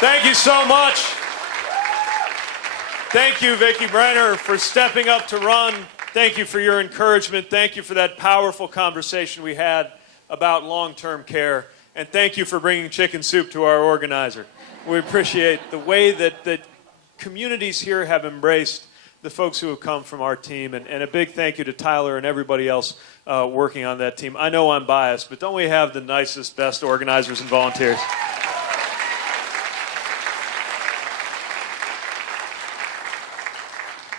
Thank you so much. Thank you, Vicki Brenner, for stepping up to run. Thank you for your encouragement. Thank you for that powerful conversation we had about long-term care. And thank you for bringing chicken soup to our organizer. We appreciate the way that communities here have embraced the folks who have come from our team. And a big thank you to Tyler and everybody else working on that team. I know I'm biased, but don't we have the nicest, best organizers and volunteers?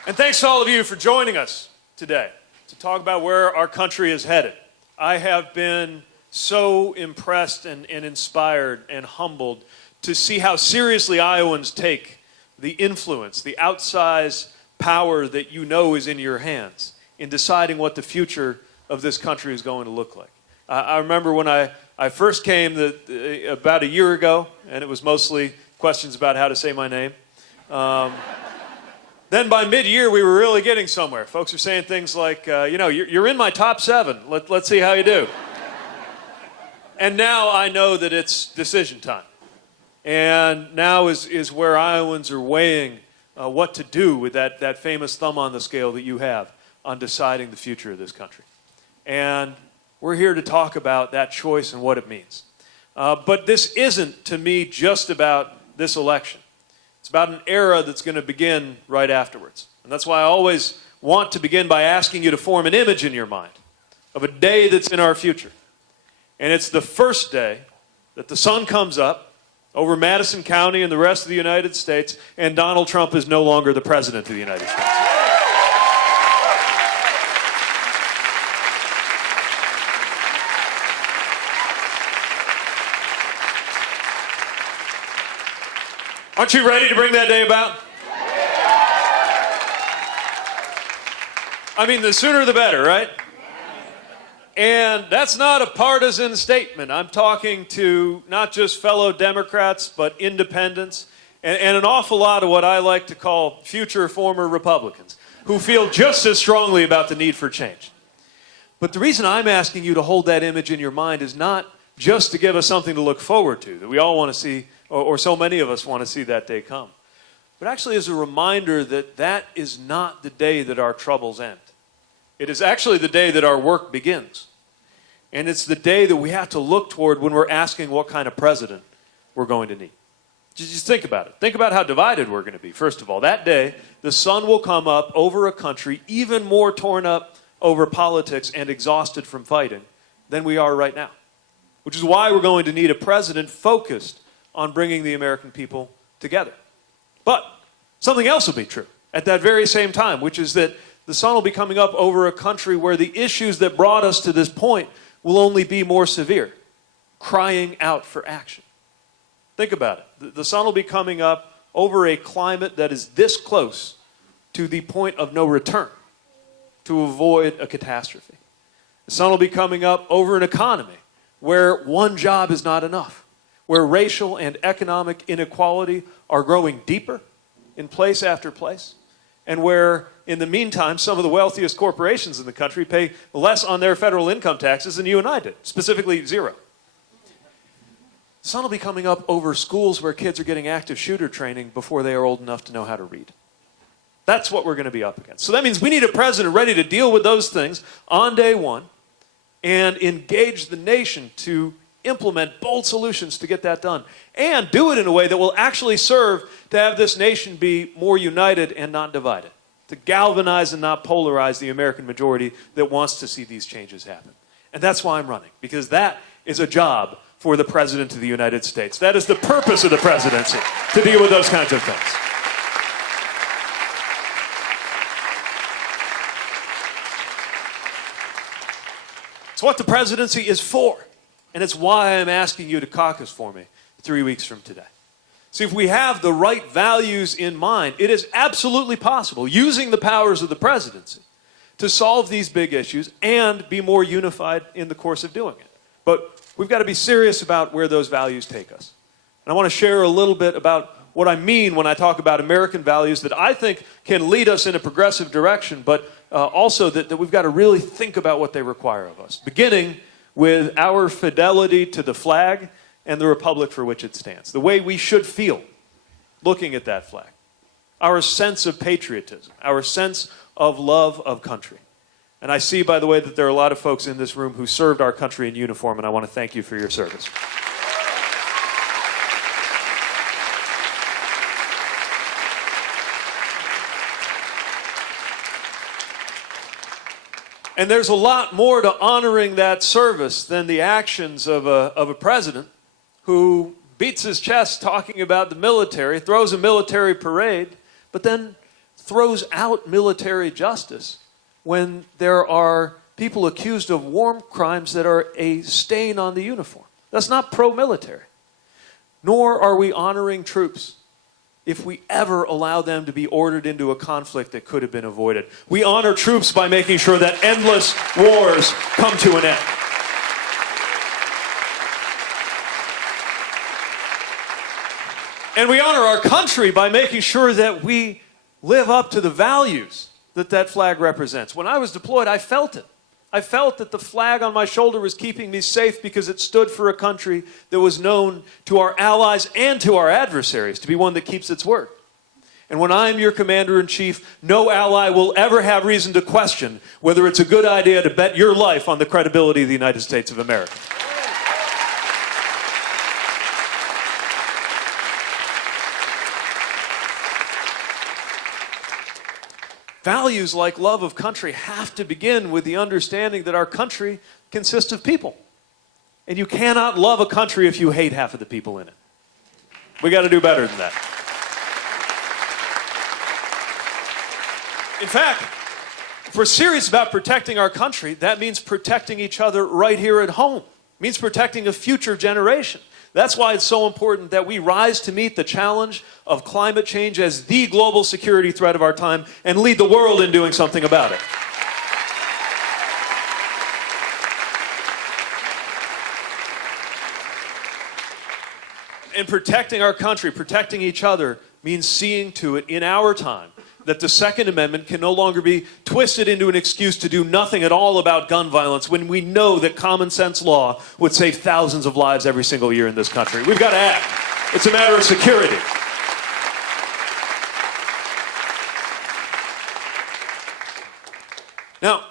And thanks to all of you for joining us today to talk about where our country is headed. I have been so impressed and inspired and humbled to see how seriously Iowans take the influence, the outsized power that you know is in your hands in deciding what the future of this country is going to look like. I remember when I first came about a year ago, and it was mostly questions about how to say my name. Then by mid-year, we were really getting somewhere. Folks are saying things like, you're in my top 7. Let's see how you do. And now I know that it's decision time. And now is where Iowans are weighing what to do with that famous thumb on the scale that you have on deciding the future of this country. And we're here to talk about that choice and what it means. But this isn't, to me, just about this election. It's about an era that's going to begin right afterwards. And that's why I always want to begin by asking you to form an image in your mind of a day that's in our future. And it's the first day that the sun comes up over Madison County and the rest of the United States, and Donald Trump is no longer the president of the United States. Aren't you ready to bring that day about? I mean, the sooner the better, right? And that's not a partisan statement. I'm talking to not just fellow Democrats, but independents, and an awful lot of what I like to call future former Republicans, who feel just as strongly about the need for change. But the reason I'm asking you to hold that image in your mind is not just to give us something to look forward to, that we all want to see, or so many of us want to see that day come, but actually as a reminder that that is not the day that our troubles end. It is actually the day that our work begins. And it's the day that we have to look toward when we're asking what kind of president we're going to need. Just think about it. Think about how divided we're going to be. First of all, that day, the sun will come up over a country even more torn up over politics and exhausted from fighting than we are right now. Which is why we're going to need a president focused on bringing the American people together. But something else will be true at that very same time, which is that the sun will be coming up over a country where the issues that brought us to this point will only be more severe, crying out for action. Think about it. The sun will be coming up over a climate that is this close to the point of no return to avoid a catastrophe. The sun will be coming up over an economy where one job is not enough, where racial and economic inequality are growing deeper in place after place, and where, in the meantime, some of the wealthiest corporations in the country pay less on their federal income taxes than you and I did, specifically 0. The sun will be coming up over schools where kids are getting active shooter training before they are old enough to know how to read. That's what we're going to be up against. So that means we need a president ready to deal with those things on day one and engage the nation to implement bold solutions to get that done, and do it in a way that will actually serve to have this nation be more united and not divided, to galvanize and not polarize the American majority that wants to see these changes happen. And that's why I'm running, because that is a job for the President of the United States. That is the purpose of the presidency, to deal with those kinds of things. It's what the presidency is for. And it's why I'm asking you to caucus for me 3 weeks from today. See, if we have the right values in mind, it is absolutely possible, using the powers of the presidency, to solve these big issues and be more unified in the course of doing it. But we've got to be serious about where those values take us. And I want to share a little bit about what I mean when I talk about American values that I think can lead us in a progressive direction, but also that we've got to really think about what they require of us, beginning with our fidelity to the flag and the republic for which it stands. The way we should feel looking at that flag. Our sense of patriotism, our sense of love of country. And I see, by the way, that there are a lot of folks in this room who served our country in uniform, and I want to thank you for your service. And there's a lot more to honoring that service than the actions of a president who beats his chest talking about the military, throws a military parade, but then throws out military justice when there are people accused of war crimes that are a stain on the uniform. That's not pro-military. Nor are we honoring troops if we ever allow them to be ordered into a conflict that could have been avoided. We honor troops by making sure that endless wars come to an end. And we honor our country by making sure that we live up to the values that that flag represents. When I was deployed, I felt it. I felt that the flag on my shoulder was keeping me safe because it stood for a country that was known to our allies and to our adversaries to be one that keeps its word. And when I'm your commander-in-chief, no ally will ever have reason to question whether it's a good idea to bet your life on the credibility of the United States of America. Values like love of country have to begin with the understanding that our country consists of people. And you cannot love a country if you hate half of the people in it. We got to do better than that. In fact, if we're serious about protecting our country, that means protecting each other right here at home. It means protecting a future generation. That's why it's so important that we rise to meet the challenge of climate change as the global security threat of our time and lead the world in doing something about it. And protecting our country, protecting each other, means seeing to it in our time that the Second Amendment can no longer be twisted into an excuse to do nothing at all about gun violence when we know that common sense law would save thousands of lives every single year in this country. We've got to act. It's a matter of security. Now,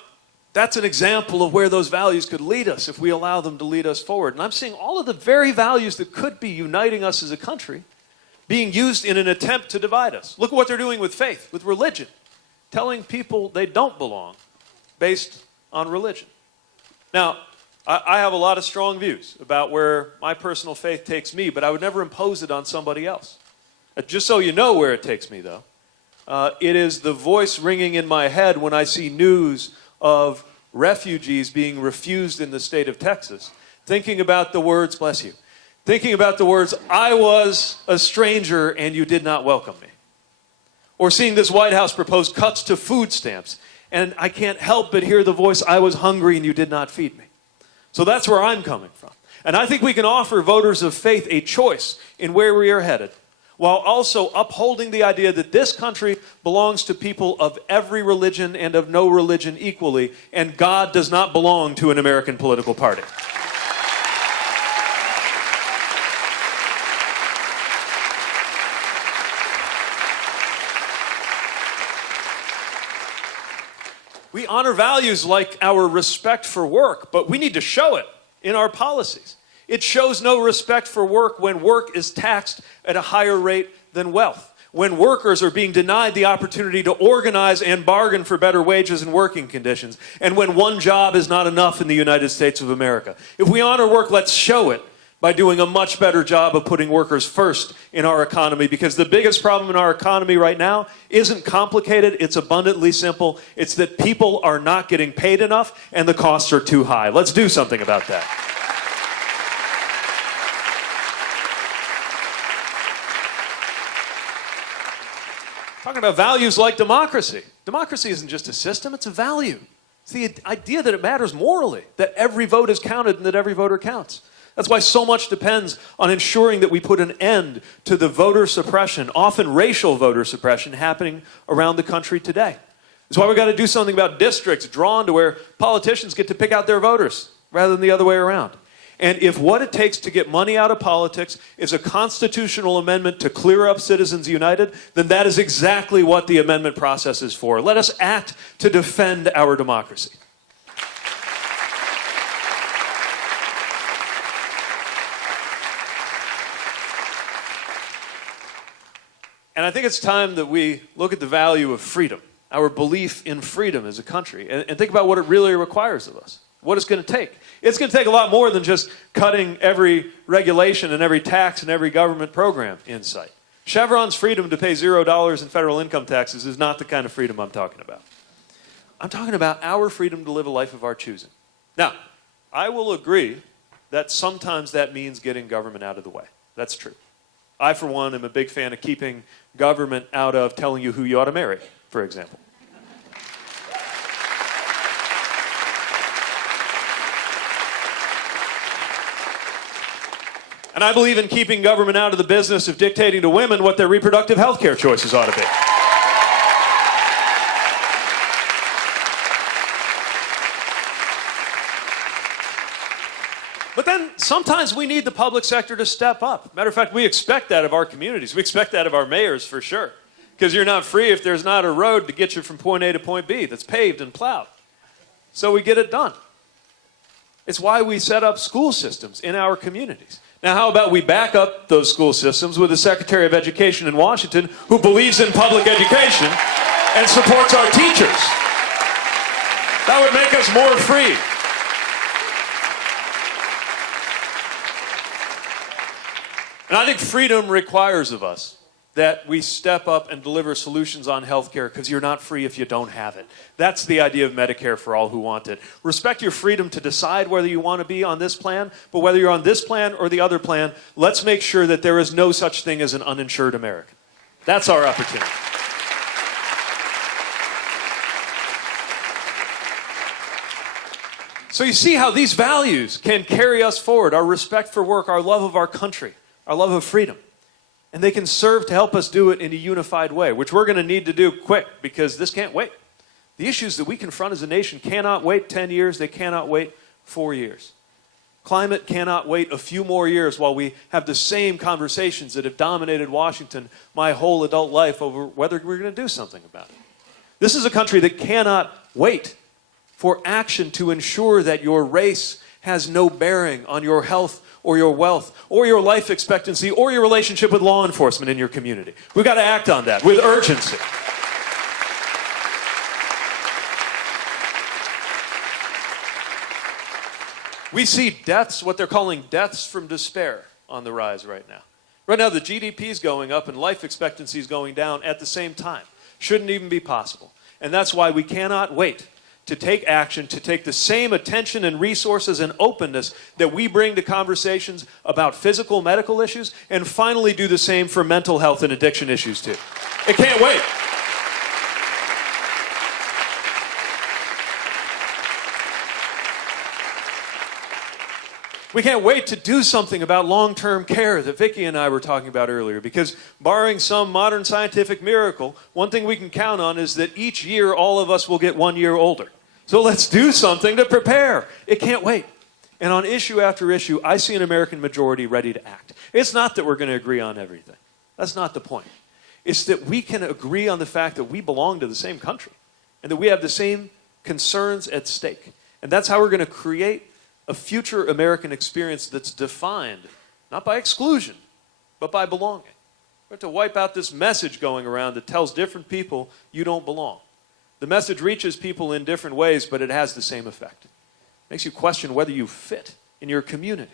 that's an example of where those values could lead us if we allow them to lead us forward. And I'm seeing all of the very values that could be uniting us as a country being used in an attempt to divide us. Look at what they're doing with faith, with religion, telling people they don't belong based on religion. Now, I have a lot of strong views about where my personal faith takes me, but I would never impose it on somebody else. Just so you know where it takes me, though, it is the voice ringing in my head when I see news of refugees being refused in the state of Texas, thinking about the words, bless you, thinking about the words, I was a stranger and you did not welcome me. Or seeing this White House propose cuts to food stamps, and I can't help but hear the voice, I was hungry and you did not feed me. So that's where I'm coming from. And I think we can offer voters of faith a choice in where we are headed, while also upholding the idea that this country belongs to people of every religion and of no religion equally, and God does not belong to an American political party. We honor values like our respect for work, but we need to show it in our policies. It shows no respect for work when work is taxed at a higher rate than wealth, when workers are being denied the opportunity to organize and bargain for better wages and working conditions, and when one job is not enough in the United States of America. If we honor work, let's show it by doing a much better job of putting workers first in our economy, because the biggest problem in our economy right now isn't complicated, it's abundantly simple. It's that people are not getting paid enough and the costs are too high. Let's do something about that. Talking about values like democracy. Democracy isn't just a system, it's a value. It's the idea that it matters morally, that every vote is counted and that every voter counts. That's why so much depends on ensuring that we put an end to the voter suppression, often racial voter suppression, happening around the country today. That's why we've got to do something about districts drawn to where politicians get to pick out their voters rather than the other way around. And if what it takes to get money out of politics is a constitutional amendment to clear up Citizens United, then that is exactly what the amendment process is for. Let us act to defend our democracy. And I think it's time that we look at the value of freedom, our belief in freedom as a country, and think about what it really requires of us, what it's going to take. It's going to take a lot more than just cutting every regulation and every tax and every government program in sight. Chevron's freedom to pay $0 in federal income taxes is not the kind of freedom I'm talking about. I'm talking about our freedom to live a life of our choosing. Now, I will agree that sometimes that means getting government out of the way. That's true. I, for one, am a big fan of keeping government out of telling you who you ought to marry, for example. And I believe in keeping government out of the business of dictating to women what their reproductive health care choices ought to be. But then sometimes we need the public sector to step up. Matter of fact, we expect that of our communities. We expect that of our mayors for sure. Because you're not free if there's not a road to get you from point A to point B that's paved and plowed. So we get it done. It's why we set up school systems in our communities. Now, how about we back up those school systems with a Secretary of Education in Washington who believes in public education and supports our teachers? That would make us more free. And I think freedom requires of us that we step up and deliver solutions on health care, because you're not free if you don't have it. That's the idea of Medicare for all who want it. Respect your freedom to decide whether you want to be on this plan, but whether you're on this plan or the other plan, let's make sure that there is no such thing as an uninsured American. That's our opportunity. So you see how these values can carry us forward, our respect for work, our love of our country, our love of freedom. And they can serve to help us do it in a unified way, which we're going to need to do quick, because this can't wait. The issues that we confront as a nation cannot wait 10 years. They cannot wait 4 years. Climate cannot wait a few more years while we have the same conversations that have dominated Washington my whole adult life over whether we're going to do something about it. This is a country that cannot wait for action to ensure that your race has no bearing on your health or your wealth or your life expectancy or your relationship with law enforcement in your community. We've got to act on that with urgency. We see deaths, what they're calling deaths from despair, on the rise right now. Right now the GDP is going up and life expectancy is going down at the same time. Shouldn't even be possible. And that's why we cannot wait to take action, to take the same attention and resources and openness that we bring to conversations about physical medical issues, and finally do the same for mental health and addiction issues too. It can't wait. We can't wait to do something about long-term care that Vicki and I were talking about earlier, because barring some modern scientific miracle, one thing we can count on is that each year all of us will get 1 year older. So let's do something to prepare. It can't wait. And on issue after issue, I see an American majority ready to act. It's not that we're going to agree on everything. That's not the point. It's that we can agree on the fact that we belong to the same country and that we have the same concerns at stake. And that's how we're going to create a future American experience that's defined not by exclusion, but by belonging. We have to wipe out this message going around that tells different people you don't belong. The message reaches people in different ways, but it has the same effect. It makes you question whether you fit in your community,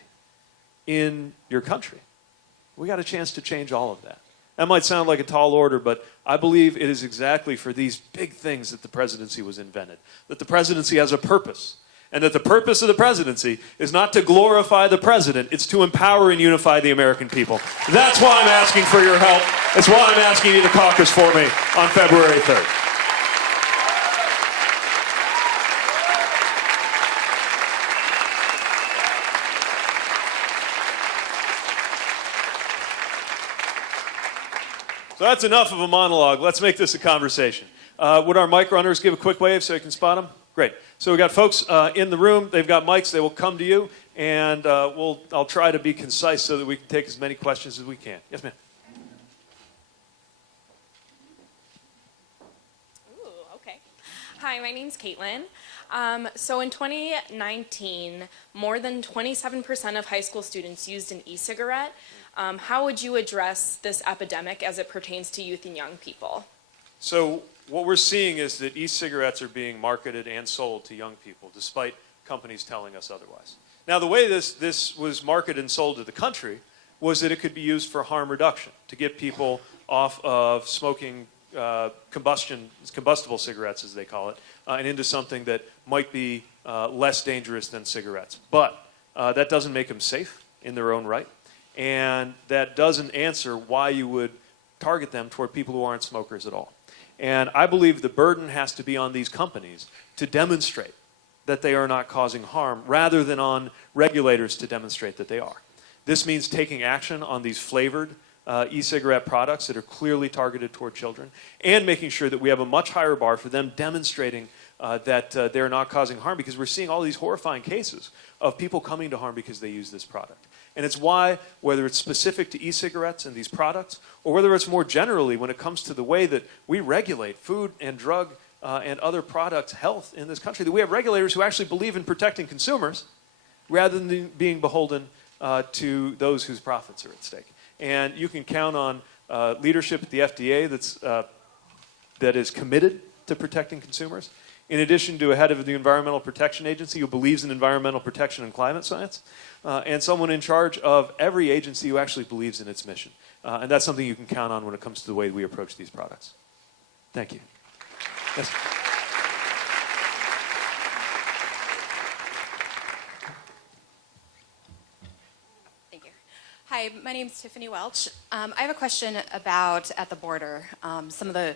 in your country. We got a chance to change all of that. That might sound like a tall order, but I believe it is exactly for these big things that the presidency was invented. That the presidency has a purpose. And that the purpose of the presidency is not to glorify the president, it's to empower and unify the American people. That's why I'm asking for your help. That's why I'm asking you to caucus for me on February 3rd. So that's enough of a monologue. Let's make this a conversation. Would our mic runners give a quick wave so you can spot them? Great. So we've got folks in the room. They've got mics. They will come to you. and I'll try to be concise so that we can take as many questions as we can. Yes, ma'am. Ooh, okay. Hi, my name's Caitlin. So in 2019, more than 27% of high school students used an e-cigarette. How would you address this epidemic as it pertains to youth and young people? So what we're seeing is that e-cigarettes are being marketed and sold to young people, despite companies telling us otherwise. Now, the way this was marketed and sold to the country was that it could be used for harm reduction, to get people off of smoking combustible cigarettes, as they call it, and into something that might be less dangerous than cigarettes. But that doesn't make them safe in their own right, and that doesn't answer why you would target them toward people who aren't smokers at all. And I believe the burden has to be on these companies to demonstrate that they are not causing harm, rather than on regulators to demonstrate that they are. This means taking action on these flavored e-cigarette products that are clearly targeted toward children, and making sure that we have a much higher bar for them demonstrating that they're not causing harm, because we're seeing all these horrifying cases of people coming to harm because they use this product. And it's why, whether it's specific to e-cigarettes and these products, or whether it's more generally when it comes to the way that we regulate food and drug and other products' health in this country, that we have regulators who actually believe in protecting consumers rather than being beholden to those whose profits are at stake. And you can count on leadership at the FDA that is committed to protecting consumers, in addition to a head of the Environmental Protection Agency who believes in environmental protection and climate science, and someone in charge of every agency who actually believes in its mission. And that's something you can count on when it comes to the way we approach these products. Thank you. Yes. Thank you. Hi, my name is Tiffany Welch. I have a question about at the border, some of the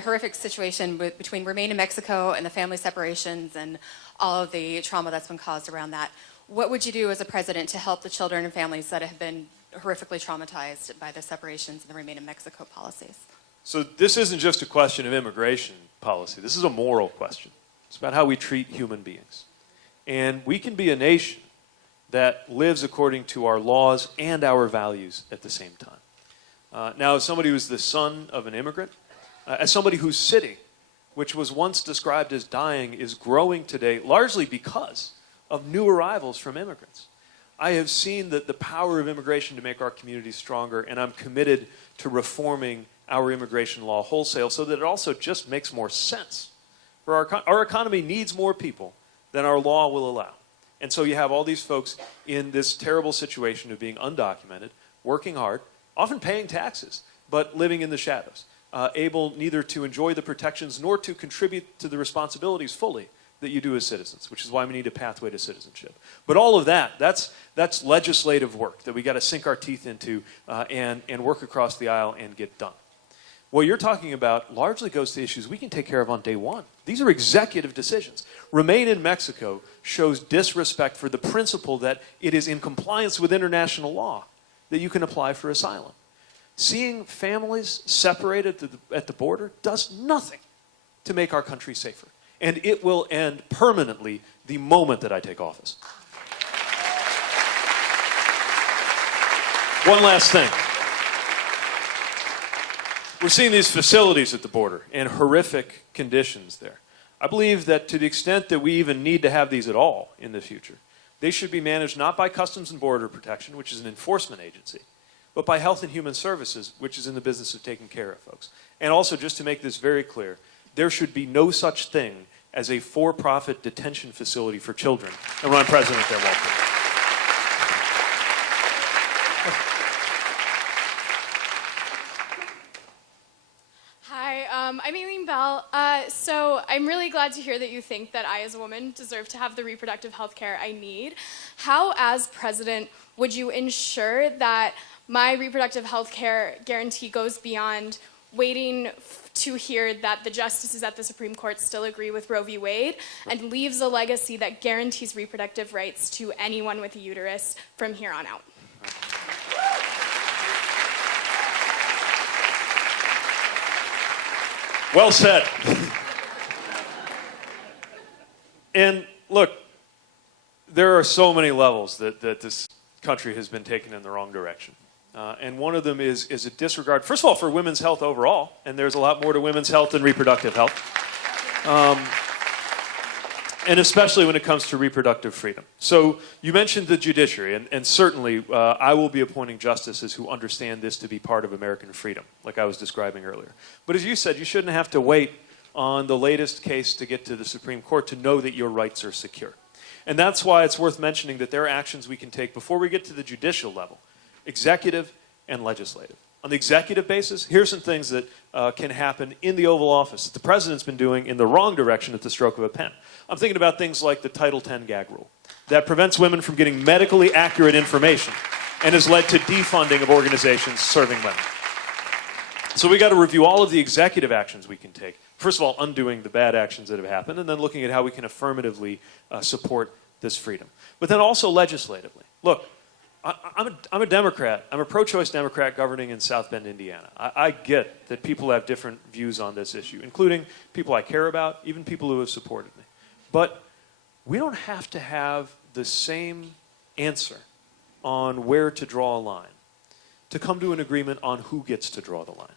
horrific situation between Remain in Mexico and the family separations and all of the trauma that's been caused around that. What would you do as a president to help the children and families that have been horrifically traumatized by the separations and the Remain in Mexico policies? So this isn't just a question of immigration policy. This is a moral question. It's about how we treat human beings. And we can be a nation that lives according to our laws and our values at the same time. Now, as somebody who's the son of an immigrant, as somebody whose city, which was once described as dying, is growing today largely because of new arrivals from immigrants, I have seen the power of immigration to make our communities stronger, and I'm committed to reforming our immigration law wholesale so that it also just makes more sense. For our economy needs more people than our law will allow. And so you have all these folks in this terrible situation of being undocumented, working hard, often paying taxes, but living in the shadows, able neither to enjoy the protections nor to contribute to the responsibilities fully that you do as citizens, which is why we need a pathway to citizenship. But all of that's legislative work that we got to sink our teeth into and work across the aisle and get done. What you're talking about largely goes to issues we can take care of on day one. These are executive decisions. Remain in Mexico shows disrespect for the principle that it is in compliance with international law that you can apply for asylum. Seeing families separated at the border does nothing to make our country safer. And it will end permanently the moment that I take office. One last thing. We're seeing these facilities at the border and horrific conditions there. I believe that to the extent that we even need to have these at all in the future, they should be managed not by Customs and Border Protection, which is an enforcement agency, but by Health and Human Services, which is in the business of taking care of folks. And also, just to make this very clear, there should be no such thing as a for-profit detention facility for children and run President their welfare. I'm Aileen Bell. So I'm really glad to hear that you think that I, as a woman, deserve to have the reproductive health care I need. How, as president, would you ensure that my reproductive health care guarantee goes beyond waiting to hear that the justices at the Supreme Court still agree with Roe v. Wade and leaves a legacy that guarantees reproductive rights to anyone with a uterus from here on out? Well said. And look, there are so many levels that this country has been taken in the wrong direction. And one of them is a disregard, first of all, for women's health overall, and there's a lot more to women's health than reproductive health. And especially when it comes to reproductive freedom. So you mentioned the judiciary, and certainly I will be appointing justices who understand this to be part of American freedom, like I was describing earlier. But as you said, you shouldn't have to wait on the latest case to get to the Supreme Court to know that your rights are secure. And that's why it's worth mentioning that there are actions we can take before we get to the judicial level, executive and legislative. On the executive basis, here's some things that can happen in the Oval Office that the president's been doing in the wrong direction at the stroke of a pen. I'm thinking about things like the Title X gag rule that prevents women from getting medically accurate information and has led to defunding of organizations serving women. So we got to review all of the executive actions we can take. First of all, undoing the bad actions that have happened, and then looking at how we can affirmatively support this freedom. But then also legislatively. Look, I'm a Democrat. I'm a pro-choice Democrat governing in South Bend, Indiana. I get that people have different views on this issue, including people I care about, even people who have supported me. But we don't have to have the same answer on where to draw a line to come to an agreement on who gets to draw the line.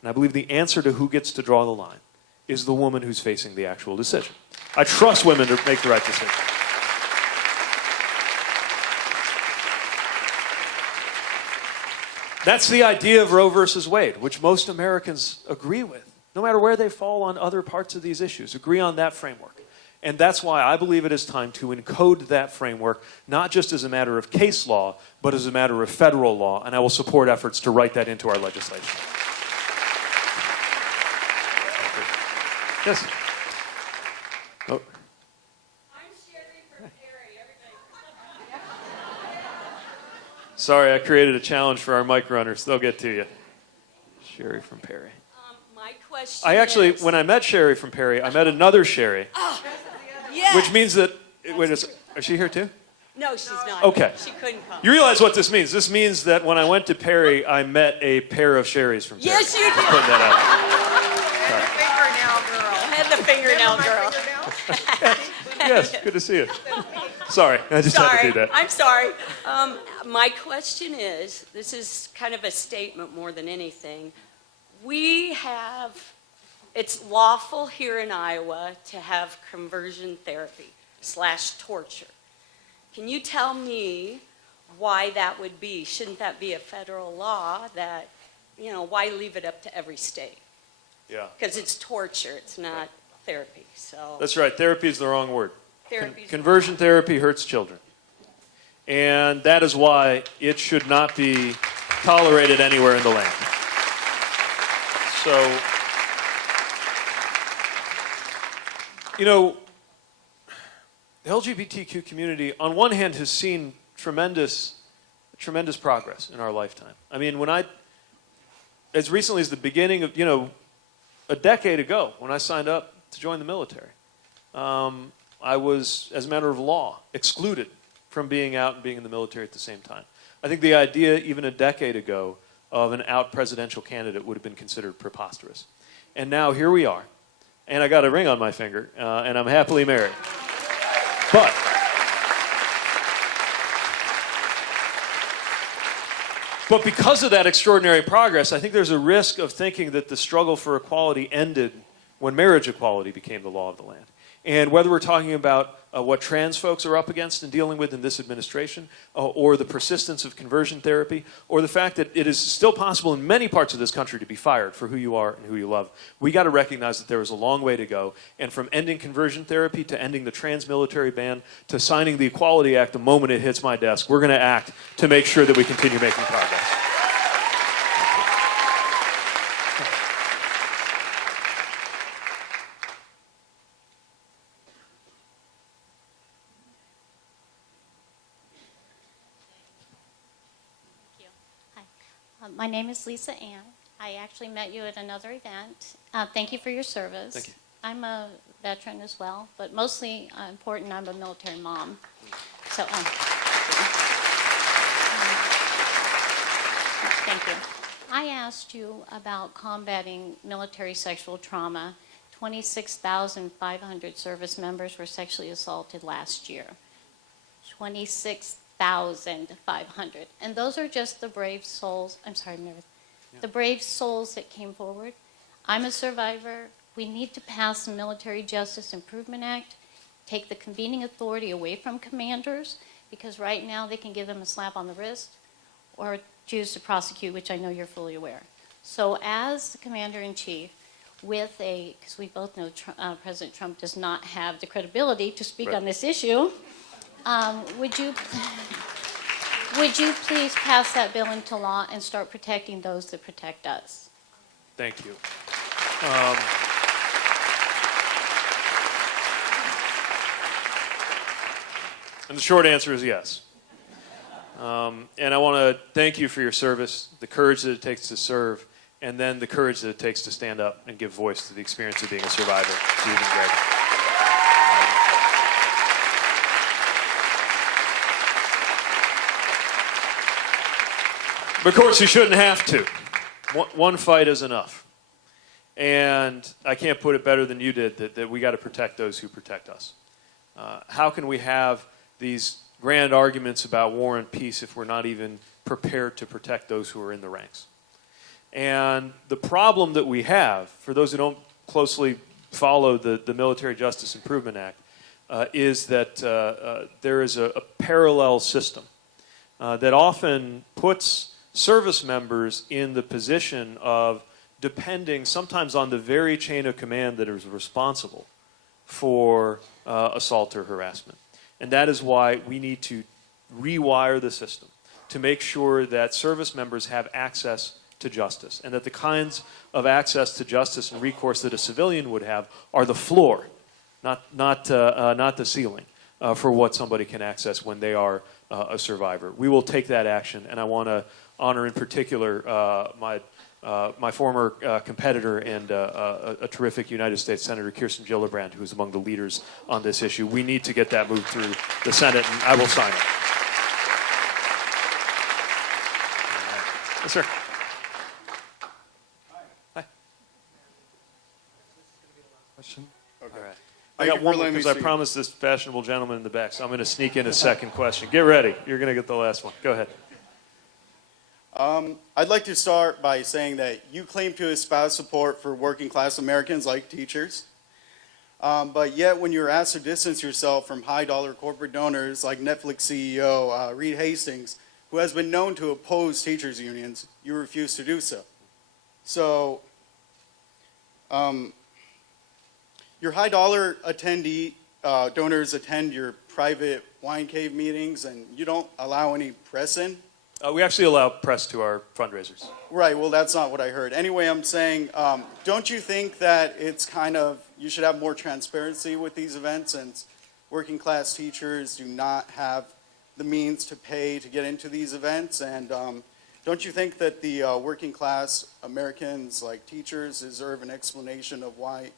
And I believe the answer to who gets to draw the line is the woman who's facing the actual decision. I trust women to make the right decision. That's the idea of Roe versus Wade, which most Americans agree with, no matter where they fall on other parts of these issues, agree on that framework. And that's why I believe it is time to encode that framework, not just as a matter of case law, but as a matter of federal law, and I will support efforts to write that into our legislation. Yes? Oh. Sorry, I created a challenge for our mic runners. They'll get to you. Sherry from Perry. My question I actually, is, when I met Sherry from Perry, I met another Sherry. yes. Which means that, wait, is she here too? No, she's not. Okay. She couldn't come. You realize what this means? This means that when I went to Perry, I met a pair of Sherrys from Perry. Yes, you did. Just putting that And the fingernail girl. out. Yes, good to see you. Sorry, I just had to do that. I'm sorry. My question is, this is kind of a statement more than anything. It's lawful here in Iowa to have conversion therapy / torture. Can you tell me why that would be? Shouldn't that be a federal law that, why leave it up to every state? Yeah. Because it's torture, it's not therapy, so. That's right, therapy is the wrong word. Therapy's Conversion therapy hurts children. And that is why it should not be tolerated anywhere in the land. So, the LGBTQ community, on one hand, has seen tremendous progress in our lifetime. I mean, as recently as the beginning of, a decade ago, when I signed up to join the military, I was, as a matter of law, excluded from being out and being in the military at the same time. I think the idea, even a decade ago, of an out presidential candidate would have been considered preposterous. And now here we are, and I got a ring on my finger, and I'm happily married. But because of that extraordinary progress, I think there's a risk of thinking that the struggle for equality ended when marriage equality became the law of the land. And whether we're talking about what trans folks are up against and dealing with in this administration, or the persistence of conversion therapy, or the fact that it is still possible in many parts of this country to be fired for who you are and who you love, we got to recognize that there is a long way to go. And from ending conversion therapy to ending the trans military ban to signing the Equality Act the moment it hits my desk, we're going to act to make sure that we continue making progress. My name is Lisa Ann. I actually met you at another event. Thank you for your service. Thank you. I'm a veteran as well, but mostly important, I'm a military mom. So, thank you. I asked you about combating military sexual trauma. 26,500 service members were sexually assaulted last year. 26,500. And those are just the brave souls. I'm sorry, Meredith. The brave souls that came forward. I'm a survivor. We need to pass the Military Justice Improvement Act, take the convening authority away from commanders, because right now they can give them a slap on the wrist or choose to prosecute, which I know you're fully aware. So as the commander-in-chief, because we both know President Trump does not have the credibility to speak on this issue, would you please pass that bill into law and start protecting those that protect us? Thank you. And the short answer is yes. And I want to thank you for your service, the courage that it takes to serve, and then the courage that it takes to stand up and give voice to the experience of being a survivor. So you've been great. But of course, you shouldn't have to. One fight is enough. And I can't put it better than you did, that we got to protect those who protect us. How can we have these grand arguments about war and peace if we're not even prepared to protect those who are in the ranks? And the problem that we have, for those who don't closely follow the Military Justice Improvement Act, is that there is a parallel system that often puts service members in the position of depending sometimes on the very chain of command that is responsible for assault or harassment. And that is why we need to rewire the system to make sure that service members have access to justice, and that the kinds of access to justice and recourse that a civilian would have are the floor, not the ceiling, for what somebody can access when they are a survivor. We will take that action, and I want to honor in particular my former competitor and a terrific United States Senator, Kirsten Gillibrand, who is among the leaders on this issue. We need to get that moved through the Senate, and I will sign it. Yes, sir. Hi. Question? Okay. All right. I got one more because I promised this fashionable gentleman in the back, so I'm going to sneak in a second question. Get ready. You're going to get the last one. Go ahead. I'd like to start by saying that you claim to espouse support for working class Americans like teachers, but yet when you're asked to distance yourself from high dollar corporate donors like Netflix CEO Reed Hastings, who has been known to oppose teachers unions, you refuse to do so. So your high dollar donors attend your private wine cave meetings and you don't allow any press in? We actually allow press to our fundraisers. Right, well that's not what I heard. Anyway, I'm saying, don't you think that it's you should have more transparency with these events, since working class teachers do not have the means to pay to get into these events? And don't you think that the working class Americans like teachers deserve an explanation of why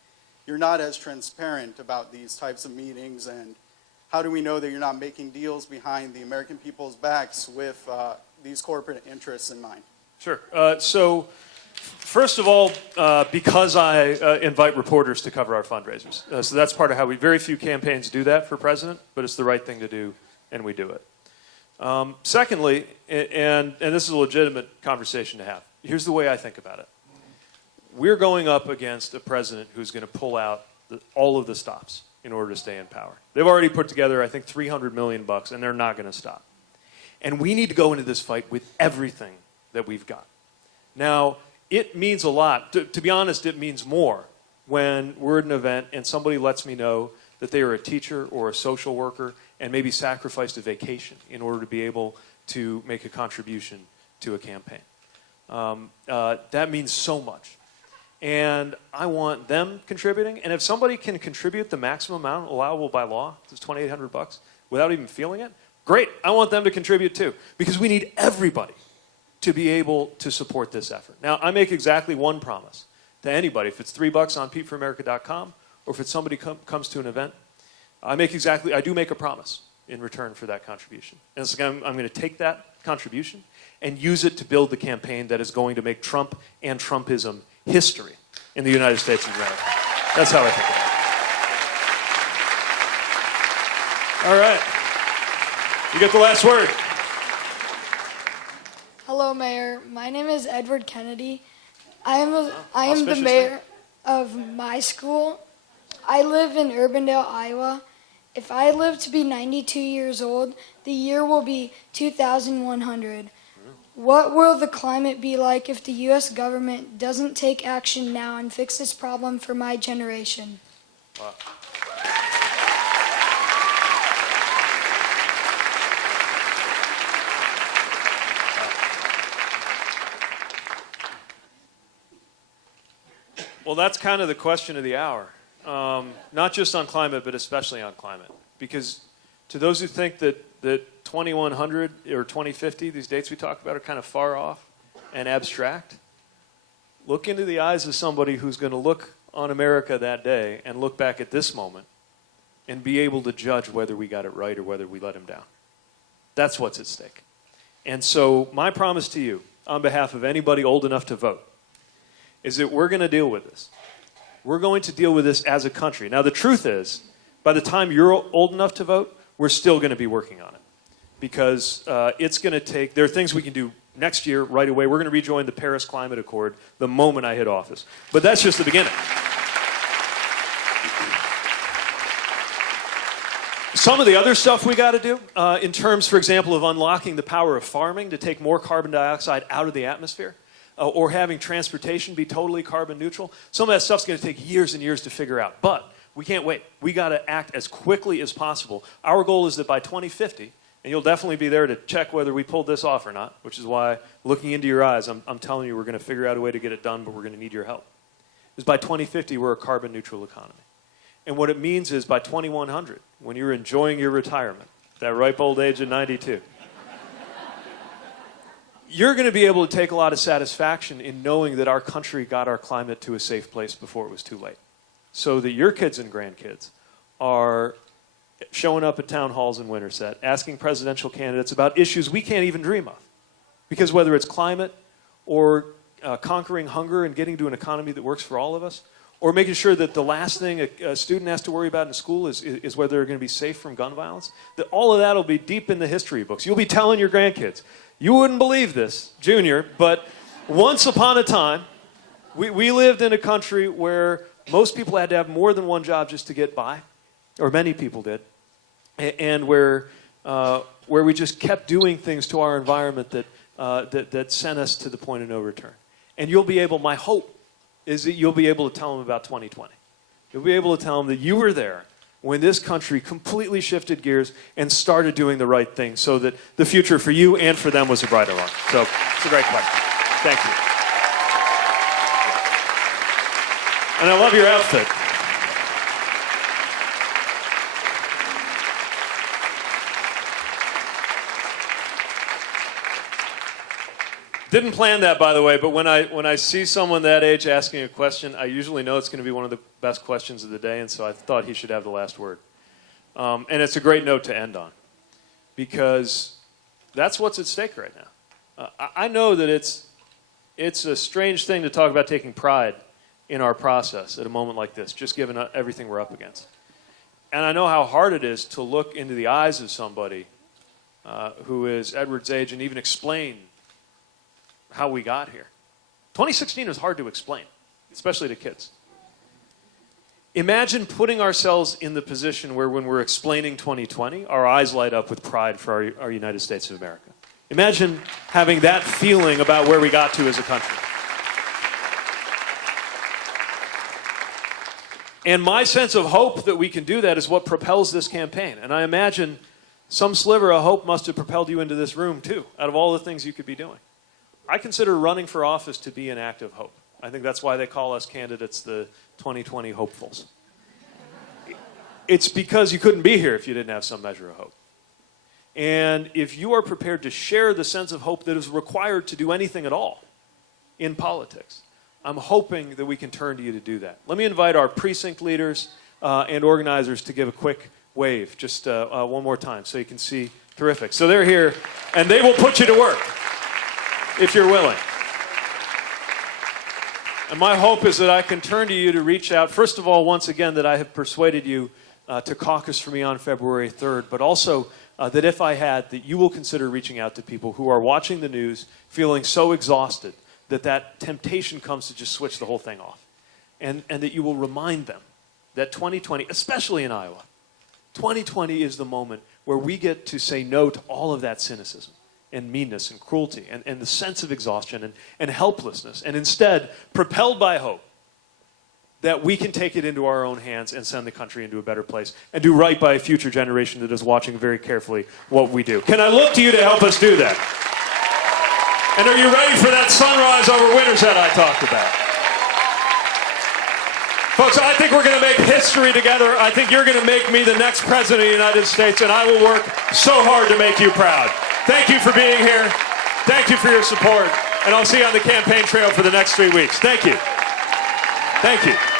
you're not as transparent about these types of meetings, and how do we know that you're not making deals behind the American people's backs with these corporate interests in mind? Sure. So first of all, because I invite reporters to cover our fundraisers. So that's part of how very few campaigns do that for president, but it's the right thing to do, and we do it. Secondly, and this is a legitimate conversation to have, here's the way I think about it. We're going up against a president who's going to pull out all of the stops in order to stay in power. They've already put together, I think, $300 million, and they're not going to stop. And we need to go into this fight with everything that we've got. Now, it means a lot. To be honest, it means more when we're at an event and somebody lets me know that they are a teacher or a social worker and maybe sacrificed a vacation in order to be able to make a contribution to a campaign. That means so much. And I want them contributing. And if somebody can contribute the maximum amount allowable by law, it's $2,800, without even feeling it, great. I want them to contribute too, because we need everybody to be able to support this effort. Now, I make exactly one promise to anybody. If it's $3 on PeteForAmerica.com, or if it's somebody comes to an event, I do make a promise in return for that contribution. And it's like I'm going to take that contribution and use it to build the campaign that is going to make Trump and Trumpism history in the United States of America. That's how I think of it. All right. You get the last word. Hello, Mayor. My name is Edward Kennedy. I am the auspicious mayor of my school. I live in Urbandale, Iowa. If I live to be 92 years old, the year will be 2100. What will the climate be like if the U.S. government doesn't take action now and fix this problem for my generation? Wow. Well, that's kind of the question of the hour. Not just on climate, but especially on climate. Because to those who think that 2100 or 2050, these dates we talk about, are kind of far off and abstract, look into the eyes of somebody who's going to look on America that day and look back at this moment and be able to judge whether we got it right or whether we let him down. That's what's at stake. And so my promise to you, on behalf of anybody old enough to vote, is that we're going to deal with this. We're going to deal with this as a country. Now, the truth is, by the time you're old enough to vote, we're still going to be working on it. Because it's going to take, there are things we can do next year, right away. We're going to rejoin the Paris Climate Accord the moment I hit office. But that's just the beginning. Some of the other stuff we got to do, in terms, for example, of unlocking the power of farming to take more carbon dioxide out of the atmosphere, or having transportation be totally carbon neutral. Some of that stuff's going to take years and years to figure out. But we can't wait. We got to act as quickly as possible. Our goal is that by 2050, and you'll definitely be there to check whether we pulled this off or not, which is why, looking into your eyes, I'm telling you we're going to figure out a way to get it done, but we're going to need your help. Because by 2050, we're a carbon neutral economy. And what it means is by 2100, when you're enjoying your retirement, that ripe old age of 92, you're going to be able to take a lot of satisfaction in knowing that our country got our climate to a safe place before it was too late. So that your kids and grandkids are showing up at town halls in Winterset, asking presidential candidates about issues we can't even dream of. Because whether it's climate or conquering hunger and getting to an economy that works for all of us, or making sure that the last thing a student has to worry about in school is whether they're going to be safe from gun violence, that all of that will be deep in the history books. You'll be telling your grandkids, you wouldn't believe this, Junior, but once upon a time, we lived in a country where most people had to have more than one job just to get by, or many people did, and where we just kept doing things to our environment that sent us to the point of no return. And you'll be able, my hope is that you'll be able to tell them about 2020. You'll be able to tell them that you were there when this country completely shifted gears and started doing the right thing so that the future for you and for them was a brighter one. So it's a great question. Thank you. And I love your outfit. Didn't plan that, by the way, but when I see someone that age asking a question, I usually know it's going to be one of the best questions of the day, and so I thought he should have the last word. And it's a great note to end on, because that's what's at stake right now. I know that it's a strange thing to talk about taking pride in our process at a moment like this, just given everything we're up against. And I know how hard it is to look into the eyes of somebody who is Edward's age and even explain how we got here. 2016 is hard to explain, especially to kids. Imagine putting ourselves in the position where when we're explaining 2020, our eyes light up with pride for our United States of America. Imagine having that feeling about where we got to as a country. And my sense of hope that we can do that is what propels this campaign. And I imagine some sliver of hope must have propelled you into this room too, out of all the things you could be doing. I consider running for office to be an act of hope. I think that's why they call us candidates the 2020 hopefuls. It's because you couldn't be here if you didn't have some measure of hope. And if you are prepared to share the sense of hope that is required to do anything at all in politics, I'm hoping that we can turn to you to do that. Let me invite our precinct leaders and organizers to give a quick wave, just one more time so you can see. Terrific. So they're here, and they will put you to work if you're willing. And my hope is that I can turn to you to reach out. First of all, once again, that I have persuaded you to caucus for me on February 3rd, but also that if I had, that you will consider reaching out to people who are watching the news, feeling so exhausted that temptation comes to just switch the whole thing off. And that you will remind them that 2020, especially in Iowa, 2020 is the moment where we get to say no to all of that cynicism and meanness and cruelty and the sense of exhaustion and helplessness. And instead, propelled by hope, that we can take it into our own hands and send the country into a better place and do right by a future generation that is watching very carefully what we do. Can I look to you to help us do that? And are you ready for that sunrise over Winter's Head I talked about? Folks, I think we're going to make history together. I think you're going to make me the next president of the United States, and I will work so hard to make you proud. Thank you for being here. Thank you for your support. And I'll see you on the campaign trail for the next 3 weeks. Thank you. Thank you.